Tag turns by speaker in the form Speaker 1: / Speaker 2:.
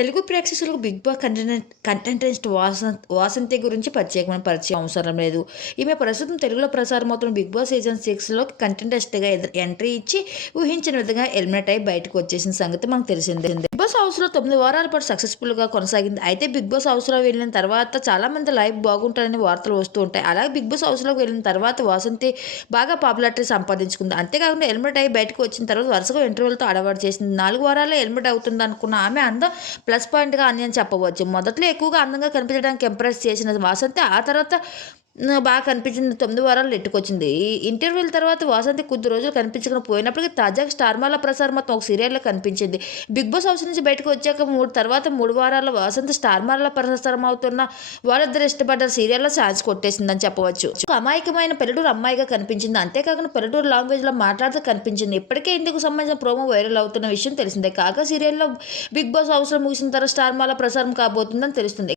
Speaker 1: తెలుగు ప్రేక్షకులకు Bigg Boss content contestant Vasan Vasanthi గురించి ప్రత్యేకమైన పరిచయం అవసరం లేదు. ఈమె ప్రస్తుతం తెలుగులో ప్రసారం అవుతున్న బిగ్ బాస్ సీజన్ సిక్స్లో కంటెంటెస్ట్గా ఎంట్రీ ఇచ్చి ఊహించిన విధంగా ఎలిమినేట్ అయి బయటకు వచ్చేసిన సంగతి మనకు తెలిసిందే. బాస్ హౌస్లో తొమ్మిది వారాల పాటు సక్సెస్ఫుల్గా కొనసాగింది. అయితే బిగ్ బాస్ హౌస్లో వెళ్ళిన తర్వాత చాలా మంది లైఫ్ బాగుంటారని వార్తలు వస్తూ ఉంటాయి. అలాగే బిగ్ బాస్ హౌస్లోకి వెళ్ళిన తర్వాత వాసంతి బాగా పాపులారిటీ సంపాదించుకుంది. అంతేకాకుండా ఎలిమినేట్ అయ్యి బయటకు వచ్చిన తర్వాత వరుసగా ఇంటర్వ్యూలతో అడవాటు చేసింది. నాలుగు వారాల్లో ఎలిమినేట్ అవుతుంది అనుకున్న ఆమె అందం ప్లస్ పాయింట్గా అని అని చెప్పవచ్చు. మొదట్లో ఎక్కువగా అందంగా కనిపించడానికి ఇంప్రెస్ చేసిన వాసంతి ఆ తర్వాత బాగా కనిపించింది తొమ్మిది వారాలు నెట్టుకొచ్చింది. ఈ ఇంటర్వ్యూల తర్వాత వాసంతి కొద్ది రోజులు కనిపించకుండా పోయినప్పటికీ తాజాగా స్టార్ ప్రసార్ ప్రసారం మొత్తం ఒక సీరియల్లో కనిపించింది. బిగ్ బాస్ హౌస్ నుంచి బయటకు వచ్చాక మూడు తర్వాత మూడు వారాల్లో వాసంతి స్టార్మాల ప్రసారం అవుతున్న వాళ్ళిద్దరు ఇష్టపడ్డ సీరియల్లో ఛాన్స్ కొట్టేసిందని చెప్పవచ్చు. అమాయకమైన పల్లెటూరు అమ్మాయిగా కనిపించింది. అంతేకాకుండా పల్లెటూరు లాంగ్వేజ్లో మాట్లాడుతూ కనిపించింది. ఇప్పటికే ఇందుకు సంబంధించిన ప్రోమో వైరల్ అవుతున్న విషయం తెలిసిందే. కాగా సీరియల్లో బిగ్ బాస్ హౌస్లో ముగిసిన తర్వాత స్టార్మాల ప్రసారం కాబోతుందని తెలుస్తుంది.